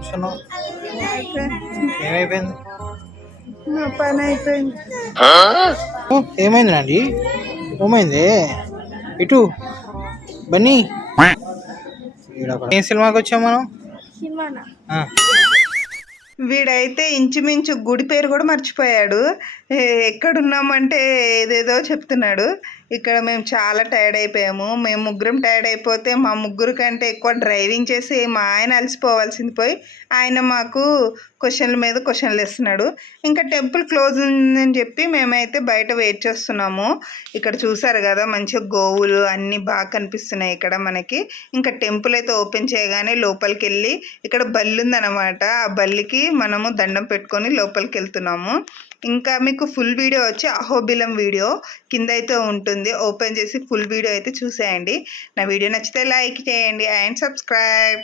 కూర్చున్నావు? అయిపోయింది. ఏమైపోయింది? నా పని అయిపోయింది. ఏమైందండి? ఏమైంది? ఇటు బన్నీ ఏ సినిమాకి వచ్చాం మనం? ఆ, వీడైతే ఇంచుమించు గుడి పేరు కూడా మర్చిపోయాడు. ఎక్కడున్నామంటే ఏదేదో చెప్తున్నాడు. ఇక్కడ మేము చాలా టైర్డ్ అయిపోయాము. మేము ముగ్గురం టైర్డ్ అయిపోతే మా ముగ్గురు కంటే ఎక్కువ డ్రైవింగ్ చేసి మా ఆయన అలసిపోవాల్సింది పోయి ఆయన మాకు క్వశ్చన్ల మీద క్వశ్చన్లు ఇస్తున్నాడు. ఇంకా టెంపుల్ క్లోజ్ ఉందని చెప్పి మేమైతే బయట వెయిట్ చేస్తున్నాము. ఇక్కడ చూసారు కదా మంచిగా గోవులు అన్నీ బాగా కనిపిస్తున్నాయి ఇక్కడ మనకి. ఇంకా టెంపుల్ అయితే ఓపెన్ చేయగానే లోపలికి వెళ్ళి ఇక్కడ బల్లి ఉందన్నమాట. ఆ బల్లికి మనము దండం పెట్టుకొని లోపలికి వెళ్తున్నాము. ఇంకా మీకు ఫుల్ వీడియో వచ్చి అహోబిలం వీడియో కింద అయితే ఉంటుంది. ఓపెన్ చేసి ఫుల్ వీడియో అయితే చూసేయండి. నా వీడియో నచ్చితే లైక్ చేయండి అండ్ సబ్స్క్రైబ్.